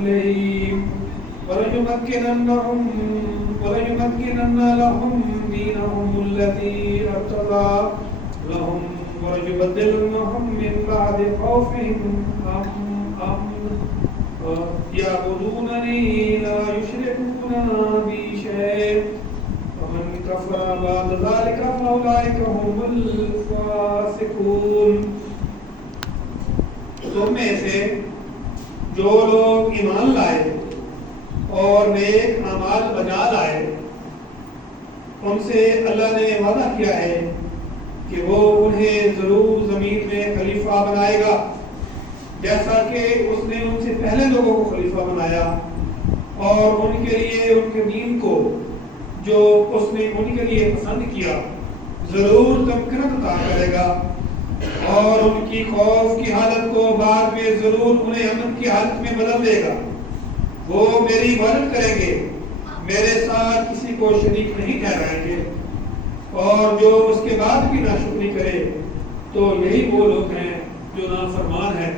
نسلهم وليمكنن لهم دينهم الذي ارتضى لهم وليبدلنهم من بعد خوفهم أمن يعبدونني لا يشركون بي شيئا ومن كفر بعد ذلك فأولئك هم الفاسقون. تم میں سے جو لوگ ایمان لائے اور نیک اعمال بجا لائے ان سے اللہ نے وعدہ کیا ہے کہ وہ انہیں ضرور زمین میں خلیفہ بنائے گا، جیسا کہ اس نے ان سے پہلے لوگوں کو خلیفہ بنایا، اور ان کے لیے ان کے دین کو جو اس نے ان کے لیے پسند کیا ضرور تمکنت عطا کرے گا، اور ان کی خوف کی حالت کو بعد میں ضرور انہیں امن کی حالت میں بدل دے گا۔ وہ میری عبادت کریں گے، میرے ساتھ کسی کو شریک نہیں ٹھہرائیں گے، اور جو اس کے بعد بھی ناشکری کرے تو یہی وہ لوگ ہیں جو نافرمان ہیں۔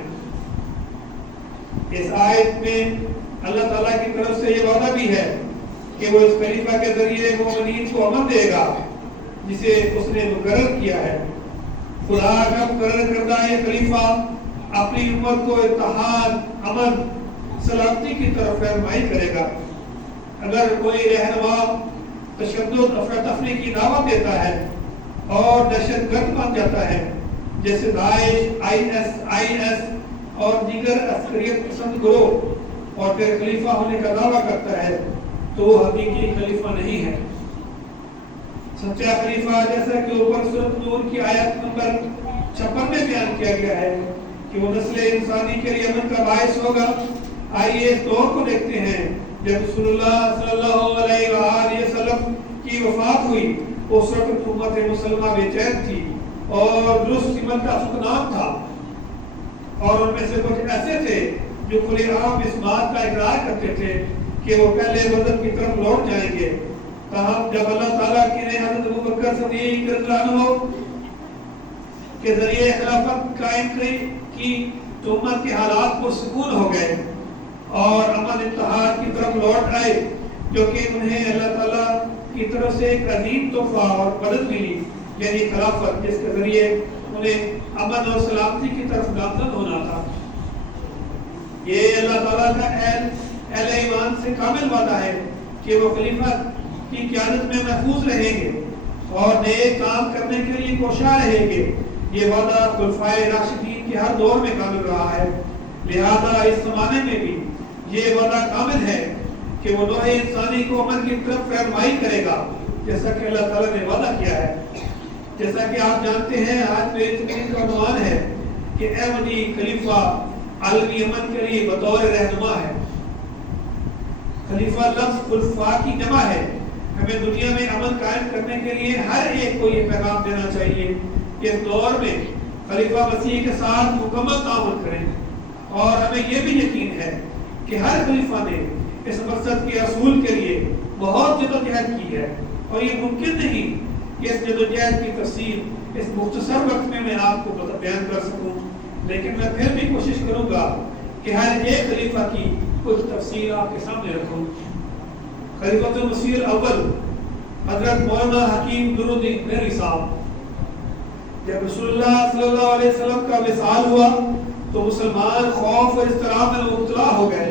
اس آیت میں اللہ تعالیٰ کی طرف سے یہ وعدہ بھی ہے کہ وہ اس خلیفہ کے ذریعے مومنین کو امن دے گا جسے اس نے مقرر کیا ہے۔ خدا کا مقرر کردہ یہ خلیفہ اپنی امت کو اتحاد، امن، سلامتی کی طرف رہنمائی کرے گا۔ اگر کوئی رہنما تشدد، افراتفری کی دعوت دیتا ہے اور دہشت گرد بن جاتا ہے جیسے داعش، آئی ایس اور دیگر عسکریت پسند گروہ، اور پھر خلیفہ ہونے کا دعویٰ کرتا ہے تو وہ حقیقی خلیفہ نہیں ہے۔ سچا خلیفہ جیسا کہ اوپر سورۃ نور کی آیت نمبر 56 میں بیان کیا گیا ہے کہ وہ نسل انسانی کے لیے امن کا باعث ہوگا۔ آئیے اس دور کو دیکھتے ہیں جب رسول اللہ صلی اللہ علیہ وآلہ وسلم کی وفات ہوئی، اس وقت امت مسلمہ بے چین تھی اور درست سمت کا سکنام تھا، اور ان میں سے کچھ ایسے تھے جو کھلے عام اس بات کا اقرار کرتے تھے کہ وہ پہلے وطن کی طرف لوٹ جائیں گے۔ تاہم جب اللہ تعالیٰ کی نے حضرت ابوبکر صدیق رضی اللہ عنہ کے ذریعے خلافت قائم کی تو امت کے حالات پر سکون ہو گئے اور امن اتحاد کی طرف لوٹ آئے، جو کہ انہیں اللہ تعالیٰ کی طرف سے ایک عظیم تحفہ اور مدد ملی، یعنی خلافت، جس کے ذریعے انہیں امن اور سلامتی کی طرف گامزن ہونا تھا۔ یہ اللہ تعالیٰ کا اہل ایمان سے کامل وعدہ ہے کہ وہ خلیفہ کی قیادت میں محفوظ رہیں گے اور نیک کام کرنے کے لیے کوشاں رہیں گے۔ یہ وعدہ خلفائے راشدین کے ہر دور میں کامل رہا ہے، لہذا اس زمانے میں بھی یہ وعدہ کامل ہے کہ وہ نوع انسانی کو امن کی طرف رہنمائی کرے گا، جیسا کہ اللہ تعالیٰ نے وعدہ کیا ہے۔ جیسا کہ آپ جانتے ہیں آج میری تقریر کا عنوان ہے کہ احمدی خلیفہ عالمی امن کے لیے بطور رہنما ہے۔ خلیفہ لفظ خلفاء کی جمع ہے۔ ہمیں دنیا میں امن قائم کرنے کے لیے ہر ایک کو یہ پیغام دینا چاہیے کہ اس دور میں خلیفہ مسیح کے ساتھ مکمل تعاون کریں، اور ہمیں یہ بھی یقین ہے کہ ہر خلیفہ نے اس مقصد کے حصول کے لیے بہت جدوجہد کی ہے، اور یہ ممکن نہیں کہ اس جدوجہد کی تفصیل اس مختصر وقت میں آپ کو بیان کر سکوں، لیکن میں پھر بھی کوشش کروں گا کہ ہر ایک خلیفہ کی کچھ تفصیل آپ کے سامنے رکھوں۔ خلیفۃ المسیح الاول حضرت مولانا حکیم درودی میری صاحب، جب رسول اللہ صلی اللہ علیہ وسلم کا وصال ہوا تو مسلمان خوف اور اضطراب میں مبتلا ہو گئے۔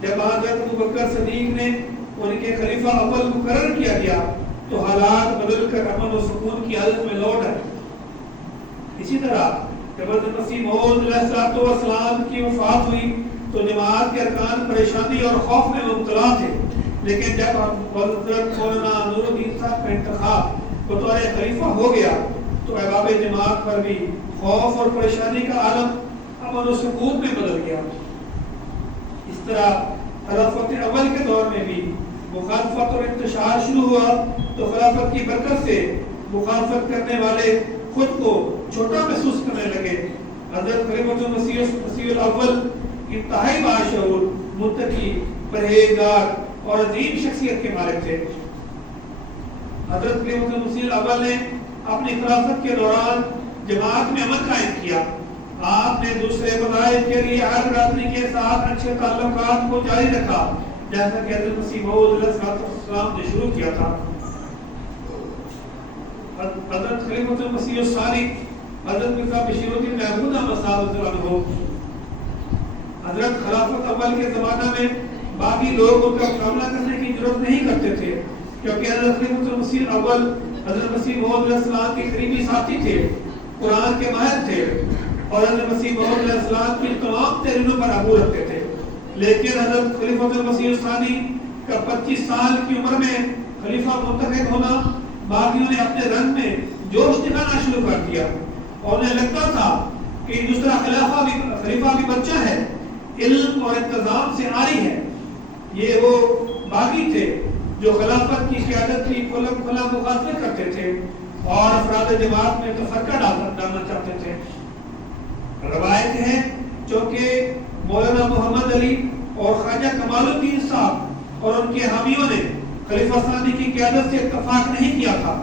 جب حضرت ابوبکر صدیق نے ان کے خلیفہ اول مقرر کیا گیا تو حالات بدل کر امن و سکون کی حالت میں لوٹ آئے۔ اسی طرح جب حضرت مسیح موعود علیہ السلام کی وفات ہوئی تو جماعت کے ارکان پریشانی اور خوف میں مبتلا تھے، لیکن جب حضرت مولانا نور الدین صاحب کا انتخاب بطور خلیفہ ہو گیا تو احباب جماعت پر بھی خوف اور پریشانی کا عالم امن و سکون میں بدل گیا۔ اس طرح خلافت اول کے دور میں بھی مخالفت اور انتشار شروع ہوا تو خلافت کی برکت سے مخالفت کرنے والے خود کو چھوٹا محسوس کرنے لگے۔ حضرت خلیفۃ المسیح الاول انتہائی باشعور، متقی، پرہیزگار اور عظیم شخصیت کے مالک تھے۔ حضرت خلیفۃ المسیح الاول نے اپنی خلافت کے دوران جماعت میں امن قائم کیا آپ نے دوسرے مذاہب کے لیے ہر برادری کے ساتھ اچھے تعلقات کو جاری رکھا جیسا کہ حضرت مسیح موعود علیہ السلام نے شروع کیا تھا۔ حضرت خلیفۃ المسیح الثانی حضرت مرزا بشیر الدین محمود احمد صاحب رضی اللہ عنہ، حضرت خلافت اول کے زمانہ میں باقی لوگ ان کا مقابلہ کرنے کی ضرورت نہیں کرتے تھے، کیونکہ حضرت خلیفۃ المسیح اول حضرت مسیح موعود علیہ السلام کے قریبی ساتھی تھے، قرآن کے ماہر تھے اور حضرت مسیح موعود علیہ السلام کی تمام تحریروں پر عبور رکھتے تھے۔ لیکن حضرت خلیفۃ المسیح الثانی کا 25 سال کی عمر میں خلیفہ منتخب ہونا باقیوں نے اپنے رنگ میں جوش دکھانا شروع کر دیا اور انہیں لگتا تھا کہ دوسرا خلیفہ بھی بچہ ہے، علم اور انتظام سے عاری ہے۔ یہ وہ باغی تھے جو خلافت کی قیادت کی کھلا مخالفت کرتے تھے اور افراد جماعت میں تفرقہ ڈالنا چاہتے تھے۔ روایت ہے چونکہ مولانا محمد علی اور خواجہ کمال الدین صاحب اور ان کے حامیوں نے خلیفہ ثانی کی قیادت سے اتفاق نہیں کیا تھا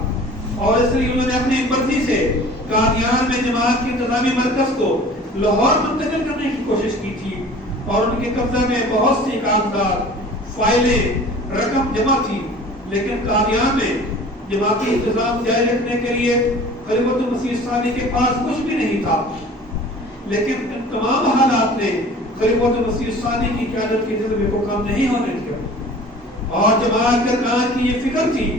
اور اس لیے انہوں نے اپنی مرضی سے قادیان میں جماعت کی انتظامی مرکز کو لاہور منتقل کرنے کی کوشش کی تھی اور ان کے قبضہ میں بہت سی کاغذات، فائلیں، رقم جمع تھی، لیکن قادیان میں جماعتی انتظام جاری رکھنے کے لیے خلیفۃ المسیح الثانی کے پاس کچھ بھی نہیں تھا۔ لیکن ان تمام حالات نے خلیفۃ المسیح الثانی کی قیادت کے جذبے کو کم نہیں ہونے دیا اور جماعت ارکان کی یہ فکر تھی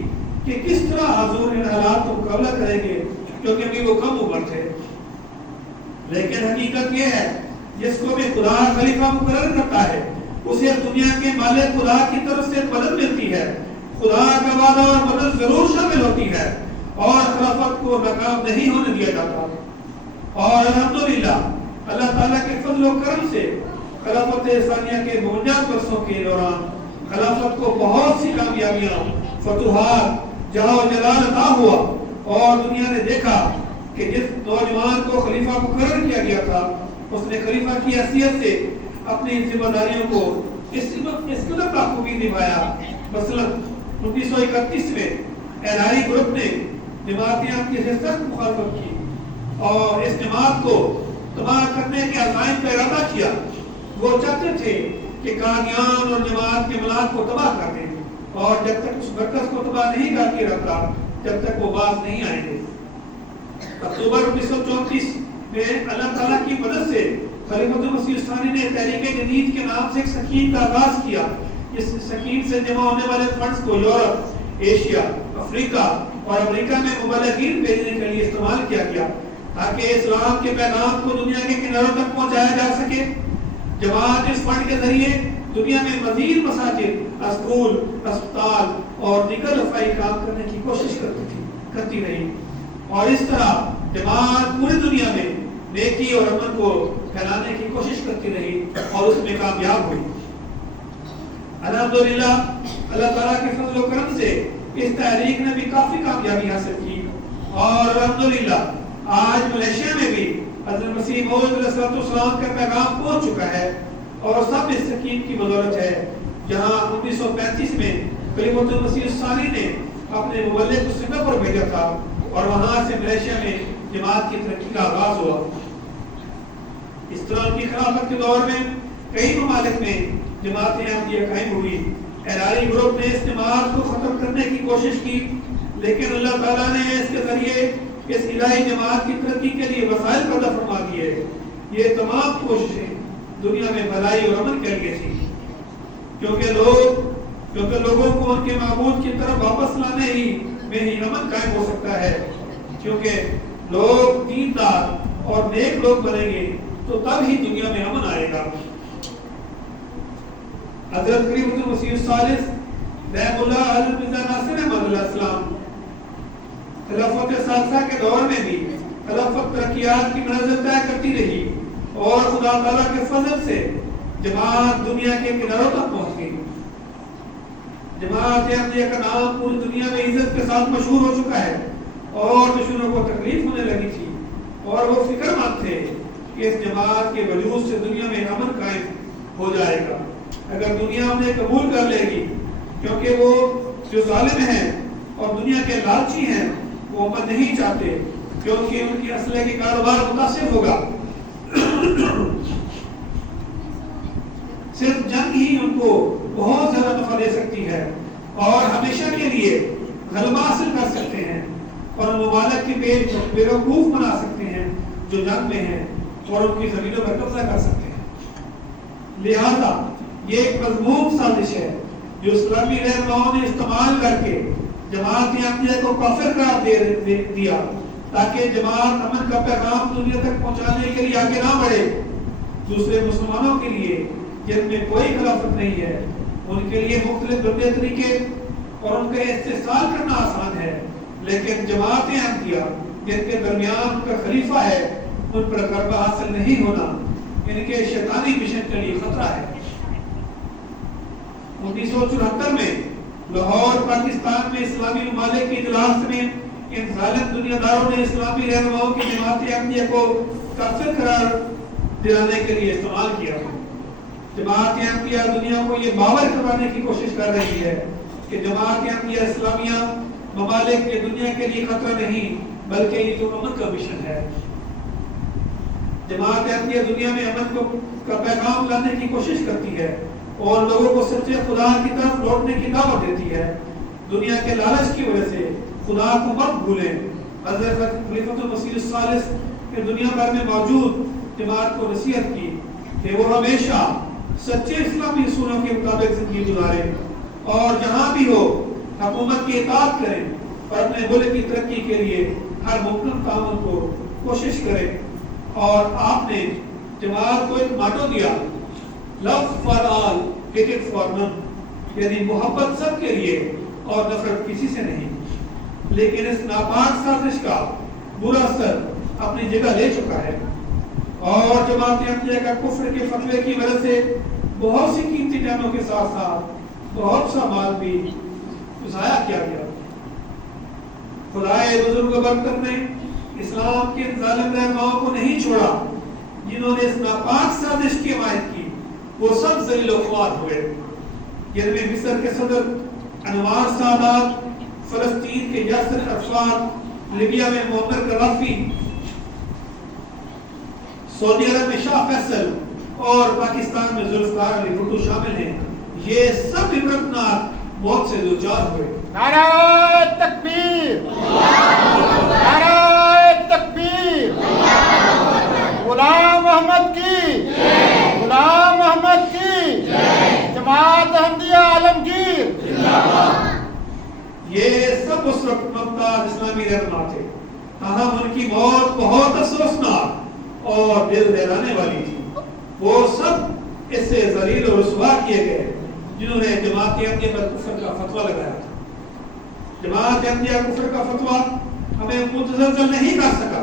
کہ کس طرح حضور ان حالات کو مقابلہ کریں گے، کیونکہ ابھی وہ کم عمر تھے۔ لیکن حقیقت یہ ہے جس کو بھی خدا خلیفہ مقرر کرتا ہے اسے دنیا کے مالک خدا کی طرف سے مدد ملتی ہے، خدا کا وعدہ اور مدد ضرور شامل ہوتی ہے اور خلافت کو ناکام نہیں ہونے دیا جاتا۔ اور الحمدللہ اللہ تعالیٰ کے فضل و کرم سے خلافت ثانیہ کے 52 برسوں کے دوران خلافت کو بہت سی کامیابیاں، فتوحات، جاہ و جلال عطا ہوا اور دنیا نے دیکھا کہ جس نوجوان کو خلیفہ مقرر کیا گیا تھا اس نے خلیفہ کی حیثیت سے اپنی ذمہ داریوں کو اس قدر بخوبی نبھایا۔ مثلا 1931 میں NRI گروپ نے جماعت اسلامی کی سخت مخالفت کی اور اس جماعت کو تباہ کرنے کے عزائم کا ارادہ کیا۔ وہ چاہتے تھے کہ قادیان اور جماعت کے ملاک کو تباہ کر دیں اور جب تک اس مرکز کو تباہ نہیں کر کے رکھا جب تک وہ باز نہیں آئیں گے۔ اکتوبر 1934 میں اللہ تعالیٰ کی مدد سے خلیفۃ المسیح الثانی نے تحریک جدید کے نام سے ایک سکیم کا آغاز کیا۔ اس سکیم سے جمع ہونے والے فنڈز کو یورپ، ایشیا، افریقہ اور امریکہ میں مبلغین بھیجنے کے لیے استعمال کیا گیا تاکہ اسلام کے پیغام کو دنیا کے کناروں تک پہنچایا جا سکے۔ جماعت اس فنڈ کے ذریعے دنیا میں مزید مساجد، اسکول، اسپتال اور دیگر رفاہی کام کرنے کی کوشش کرتی رہی اور اس طرح جماعت پوری دنیا میں نیکی اور امن کو پھیلانے کی کوشش کرتی رہی اور اس میں کامیاب ہوئی۔ الحمدللہ اللہ تعالیٰ کے فضل و کرم سے اس تحریک نے بھی کافی کامیابی حاصل کی اور الحمدللہ آج ملیشیا میں بھی حضرت مسیح موعود علیہ السلام کا پیغام پہنچ چکا ہے اور سب اس سکیم کی بدولت ہے۔ جہاں 1935 میں خلیفۃ المسیح الثانی نے اپنے مبلغ کو سنگاپور بھیجا تھا اور وہاں سے ملیشیا میں جماعت کی ترقی کا آغاز ہوا۔ اس طرح کی خلافت کے دور میں کئی ممالک میں جماعت احمدیہ قائم ہوئی۔ NRI گروپ نے اس جماعت کو ختم کرنے کی کوشش کی لیکن اللہ تعالیٰ نے اس کے ذریعے اس الہی جماعت کی ترقی کے لیے وسائل پیدا فرما دیے۔ یہ تمام کوششیں دنیا میں بھلائی اور امن کے لیے تھی کیونکہ لوگوں کو ان کے معبود کی طرف واپس لانے میں ہی امن قائم ہو سکتا ہے، کیونکہ لوگ دیندار اور نیک لوگ بنیں گے تو تب ہی دنیا میں امن آئے گا۔ حضرت خلیفۃ المسیح الثالث رحمہ اللہ حضرت مرزا ناصر احمد علیہ السلام خلافت ثالثہ کے دور میں بھی خلافت ترقیات کی منزل طے کرتی رہی اور خدا تعالیٰ کے فضل سے جماعت دنیا کے کناروں تک پہنچ گئی۔ جماعت احمدیہ کا نام پوری دنیا میں عزت کے ساتھ مشہور ہو چکا ہے اور دشمنوں کو تکلیف ہونے لگی تھی اور وہ فکر مند تھے کہ اس جماعت کے وجود سے دنیا میں امن قائم ہو جائے گا اگر دنیا انہیں قبول کر لے گی، کیونکہ وہ جو ظالم ہیں اور دنیا کے لالچی ہیں وہ امن نہیں چاہتے کیونکہ ان کی اسلحے کے کاروبار متاثر ہوگا۔ صرف جنگ ہی ان کو بہت زیادہ نفع دے سکتی ہے اور ہمیشہ کے لیے غلبہ حاصل کر سکتے ہیں اور ممالک کے بیوقوف بنا سکتے ہیں جو جنگ میں ہیں اور ان کی زمینوں پر قبضہ کر سکتے ہیں۔ لہذا یہ ایک مضمون سازش ہے جو اسلامی رہنماؤں نے استعمال کر کے جماعت احمدیہ کو کافر قرار دیا تاکہ جماعت امن کا پیغام دنیا تک پہنچانے کے لیے آگے نہ بڑھے۔ دوسرے مسلمانوں کے لیے جن میں کوئی خلافت نہیں ہے ان کے لیے مختلف گندے طریقے اور ان کا استحصال کرنا آسان ہے، لیکن جماعت احمدیہ جن کے درمیان ان کا خلیفہ ہے ان پر غلبہ حاصل نہیں ہونا ان کے شیطانی مشن کے لیے خطرہ ہے۔ 1974 میں لاہور پاکستان میں اسلامی ممالک کے اجلاس میں ان ظالم دنیا داروں نے اسلامی رہنماؤں کی جماعت احمدیہ کو کافر قرار دلانے کے لیے استعمال کیا۔ جماعت احمدیہ دنیا کو یہ باور کروانے کی کوشش کر رہی ہے کہ جماعت احمدیہ اسلامیہ ممالک کے دنیا کے لیے خطرہ نہیں بلکہ یہ تو امن کا مشن ہے۔ جماعت احمدیہ دنیا میں امن کا پیغام لانے کی کوشش کرتی ہے اور لوگوں کو سچے خدا کی طرف لوٹنے کی دعوت دیتی ہے۔ دنیا کے لالچ کی وجہ سے خدا کو مت بھولیں۔ حضرت خلیفۃ المسیح الثالث نے دنیا بھر میں موجود جماعت کو نصیحت کی کہ وہ ہمیشہ سچے اسلامی اصولوں کے مطابق زندگی گزاریں اور جہاں بھی ہو حکومت کی اطاعت کریں اور اپنے ملک کی ترقی کے لیے ہر ممکن تعاون کو کوشش کریں۔ اور آپ نے جماعت کو ایک ماٹو دیا، لو فار آل ہیٹڈ فار نن، یعنی محبت سب کے لیے اور نفرت کسی سے نہیں۔ لیکن اس ناپاک سازش کا برا اثر اپنی جگہ لے چکا ہے اور جماعت احمدیہ کا کفر کے فتوے کی وجہ سے بہت سی قیمتی جانوں کے ساتھ ساتھ بہت سا مال بھی ضائع کیا گیا۔ خدائے بزرگ برکت نے اسلام کے ظالم رہنماؤں کو نہیں چھوڑا جنہوں نے اس ناپاک سازش کی حمایت کی، وہ سب ذلیل و خوار ہوئے، جن میں مصر کے صدر انوار سادات، فلسطین کے یاسر عرفات، لیبیا میں معمر قذافی، سعودی عرب میں شاہ فیصل اور پاکستان میں ذوالفقار علی بھٹو شامل ہیں۔ یہ سب عبرتناک موت سے دوچار ہوئے۔ نعرہ تکبیر، نعرہ تکبیر، غلام محمد کی، غلام محمد کی، جماعت احمدیہ عالمگیر۔ یہ سب اس وقت ممتاز اسلامی رہنما تھے، تاہم ان کی موت بہت افسوسناک اور دل دہلانے والی تھی۔ وہ سب اس سے ذلیل و رسوا کیے گئے جنہوں نے جماعت احمدیہ پر کفر کا فتویٰ لگایا تھا۔ جماعت احمدیہ کفر کا فتویٰ ہمیں متزلزل نہیں کر سکا،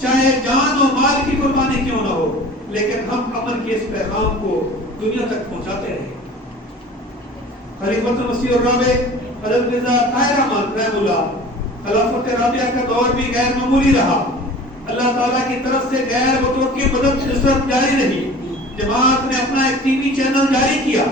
چاہے جان و مال کی قربانی کیوں نہ ہو، لیکن ہم امن کے اس پیغام کو دنیا تک پہنچاتے رہے۔ خلیفۃ المسیح الرابع حضرت مرزا طاہر احمد رحمہ اللہ، خلافت رابعہ کا دور بھی غیر معمولی رہا۔ اللہ تعالیٰ کی طرف سے غیر متوقع مدد نصرت جاری رہی۔ جماعت نے اپنا ایک ٹی وی چینل جاری کیا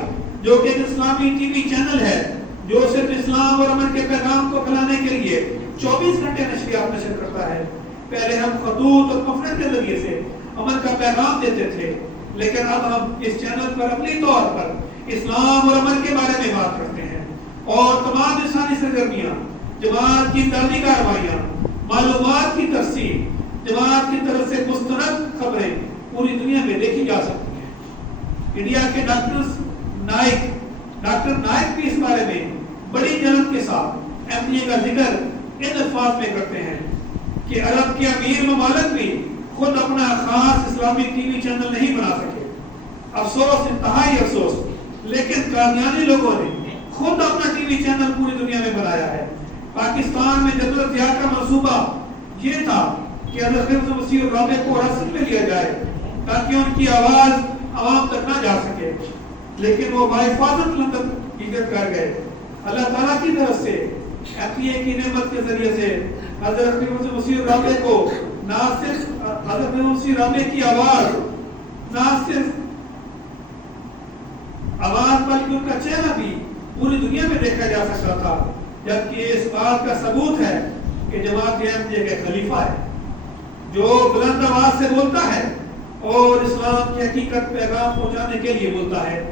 جو کہ ایک اسلامی ٹی وی چینل ہے جو صرف اسلام اور امن کے پیغام کو پھیلانے کے لیے 24 گھنٹے نشریات نشر کرتا ہے۔ پہلے ہم خطوط اور پمفلٹ کے ذریعے سے امن کا پیغام دیتے تھے، لیکن اب ہم اس چینل پر اپنی طور پر اسلام اور امن کے بارے میں بات کرتے ہیں اور تمام انسانی سرگرمیاں، جماعت کی امدادی کارروائیاں، معلومات کی ترسیل، جماعت کی طرف سے مستند خبریں پوری دنیا میں دیکھی جا سکتی ہیں۔ انڈیا کے ڈاکٹر نائک بھی اس بارے میں بڑی جلد کے ساتھ احمدیہ کا ذکر ان الفاظ میں کرتے ہیں کہ عرب کے امیر ممالک بھی خود اپنا خاص اسلامی ٹی وی چینل نہیں بنا سکے۔ افسوس، انتہائی افسوس، لیکن قادیانی لوگوں نے خود اپنا ٹی وی چینل پوری دنیا میں بنایا ہے۔ پاکستان میں جدول اتحاد کا منصوبہ یہ تھا کہ حضرت مسیح الرابع کو حراست میں لیا جائے تاکہ ان کی آواز عوام تک نہ جا سکے، لیکن وہ بحفاظت لندن ہجرت کر گئے۔ اللہ تعالیٰ کی طرف سے احمدیہ کی نعمت کے ذریعے سے حضرت مسیح الرابع کو نہ صرف حضرت مسیح الرابع کی آواز نہ صرف آواز بلکہ ان کا چہرہ بھی پوری دنیا میں دیکھا جا سکتا تھا، جبکہ اس بات کا ثبوت ہے کہ جماعت احمدیہ کا خلیفہ ہے جو بلند آواز سے بولتا ہے اور اسلام کی حقیقت پیغام پہنچانے کے لیے بولتا ہے.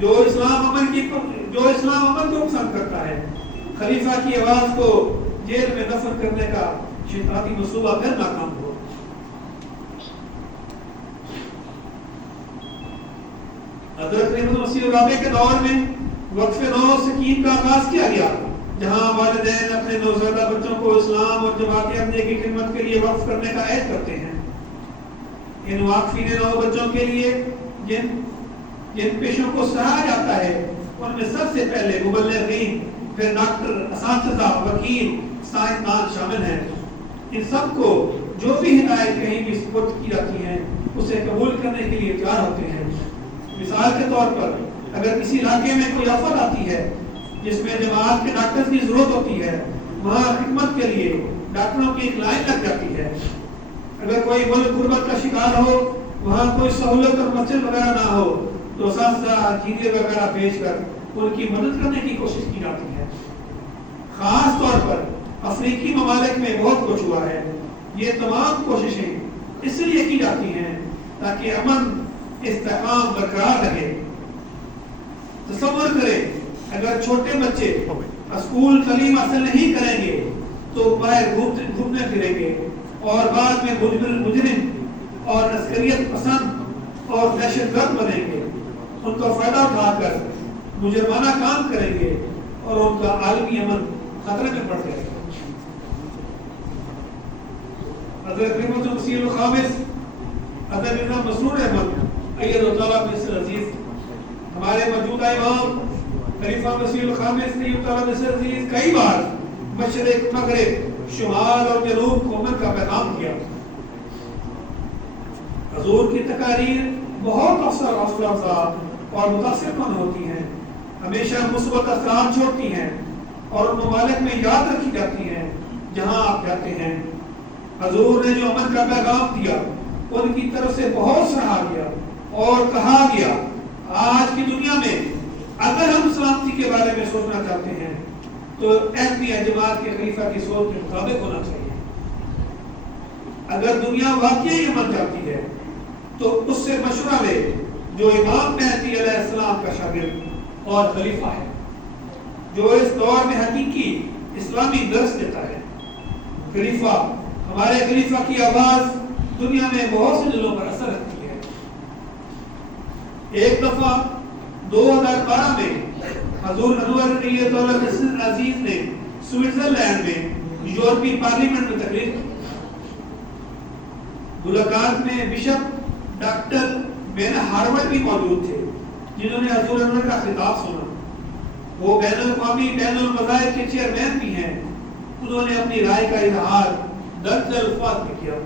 جو اسلام عمل کو پسند کرتا ہے، خلیفہ کی آواز کو جیل میں دفن کرنے کا شیطانی منصوبہ پھر ناکام ہو. حضرت مسیح الرابع کے دور میں وقف نو سکیم کا آغاز کیا گیا، جہاں والدین اپنے نوزائیدہ بچوں کو اسلام اور جماعت احمدیہ کی خدمت کے لیے وقف کرنے کا عہد کرتے ہیں. ان واقفین نو بچوں کے لیے جن پیشوں کو سراہا جاتا ہے، ان میں سب سے پہلے مبلغین، پھر ڈاکٹر، اساتذہ، وکیل، سائنسدان شامل ہیں. ان سب کو جو بھی ہدایت کہیں بھی سپرد کی جاتی ہیں اسے قبول کرنے کے لیے تیار ہوتے ہیں. مثال کے طور پر اگر کسی علاقے میں کوئی آفت آتی ہے جس میں جماعت کے ڈاکٹر کی ضرورت ہوتی ہے، وہاں خدمت کے لیے ڈاکٹروں کی ایک لائن لگ جاتی ہے. اگر کوئی ملک غربت کا شکار ہو، وہاں کوئی سہولت اور مسجد وغیرہ نہ ہو، تو اساتذہ، انجینئر وغیرہ بھیج کر ان کی مدد کرنے کی کوشش کی جاتی ہے. خاص طور پر افریقی ممالک میں بہت کچھ ہوا ہے. یہ تمام کوششیں اس لیے کی جاتی ہیں تاکہ امن، استحکام برقرار رہے. تصور کریں اگر چھوٹے بچے اسکول تعلیم حاصل نہیں کریں گے تو باہر گھومنے پھریں گے اور بعد میں مجرم اور عسکریت پسند اور دہشت گرد بنیں گے. ان کا فائدہ اٹھا کر مجرمانہ کام کریں گے اور ان کا عالمی امن خطرے میں پڑ جائے گا. حضرت مسیح الخامس حضرت مرزا مسرور احمد ایدہ تعالیٰ مصر عزیز، ہمارے موجودہ امام خلیفہ مسیح الخامس ایدہ تعالیٰ مصر عزیز کئی بار مشرق، مغرب، شمال اور جنوب کو امن کا پیغام کیا. حضور کی تقاریر بہت حوصلہ افزا اور متاثر کن ہوتی ہیں، ہمیشہ مثبت اثرات چھوڑتی ہیں اور ان ممالک میں یاد رکھی جاتی ہیں جہاں آپ جاتے ہیں. حضور نے جو امن کا پیغام دیا ان کی طرف سے بہت سراہا گیا اور کہا گیا آج کی دنیا میں اگر ہم سلامتی کے بارے میں سوچنا چاہتے ہیں تو احمدیہ جماعت کے خلیفہ کی سوچ کے مطابق ہونا چاہیے. اگر دنیا واقعی امن چاہتی ہے تو اس سے مشورہ لے جو امام مہدی علیہ السلام کا شاگرد اور خلیفہ ہے، جو اس دور میں حقیقی اسلامی درس دیتا ہے. خلیفہ، ہمارے خلیفہ کی آواز دنیا میں بہت سے دلوں پر اثر رکھتی ہے. ایک دفعہ 2012 میں حضور انور ایدہ تعالیٰ مصر عزیز نے سوئٹزرلینڈ میں یورپی پارلیمنٹ میں تقریر کی. ملاقات میں بشپ ڈاکٹر بین ہارورڈ بھی موجود تھے جنہوں نے حضور انور کا خطاب سنا. وہ بین الاقوامی بین المذاہب کے چیئرمین بھی ہیں. انہوں نے اپنی رائے کا اظہار درج الفاظ میں کیا.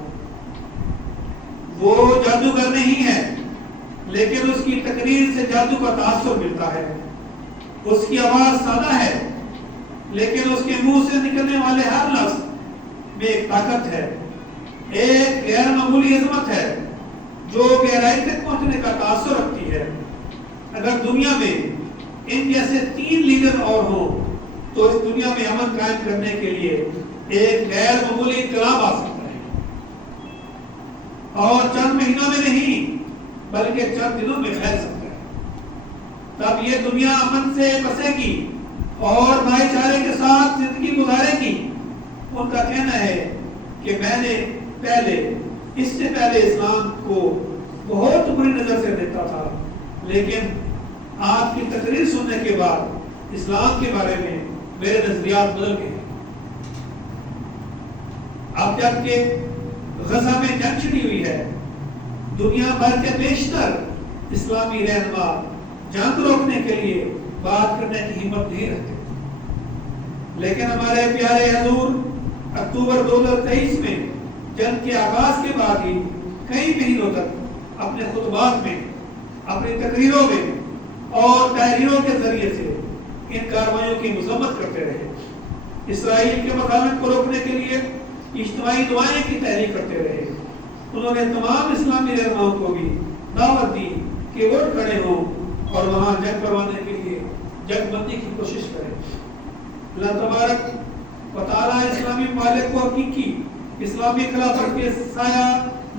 وہ جادوگر نہیں ہے، لیکن اس کی تقریر سے جادو کا تاثر ملتا ہے. اس کی آواز سادہ ہے، لیکن اس کے منہ سے نکلنے والے ہر لفظ میں ایک طاقت ہے، ایک غیر معمولی عظمت ہے جو گہرائی تک پہنچنے کا تاثر رکھتی ہے. اگر دنیا میں ان جیسے 3 لیڈر اور ہوں تو اس دنیا میں امن قائم کرنے کے لیے ایک غیر معمولی انقلاب آ سکتا ہے، اور چند مہینوں میں نہیں بلکہ چند دنوں میں پھیل سکتا ہے. تب یہ دنیا امن سے بسے گی اور بھائی چارے کے ساتھ زندگی گزارے گی. ان کا کہنا ہے کہ میں نے اس سے پہلے اسلام کو بہت بری نظر سے دیکھتا تھا، لیکن آپ کی تقریر سننے کے بعد اسلام کے بارے میں میرے نظریات بدل گئے. اب جب کہ غزہ میں جنگ چھڑی ہوئی ہے، دنیا بھر کے بیشتر اسلامی رہنما جنگ روکنے کے لیے بات کرنے کی ہمت نہیں رکھتے، لیکن ہمارے پیارے حضور اکتوبر 2023 میں جنگ کے آغاز کے بعد ہی کئی مہینوں تک اپنے خطبات میں، اپنی تقریروں میں اور تحریروں کے ذریعے سے ان کارروائیوں کی مذمت کرتے رہے. اسرائیل کے مخالفت کو روکنے کے لیے اجتماعی دعائیں کی تحریک کرتے رہے. انہوں نے تمام اسلامی رہنماؤں کو بھی دعوت دی کہ وہ کھڑے ہوں اور وہاں جنگ کروانے کے لیے جنگ بندی کی کوشش کریں. اللہ تبارک و تعالیٰ اسلامی ممالک کو حقیقی اسلامی خلافت کے سایہ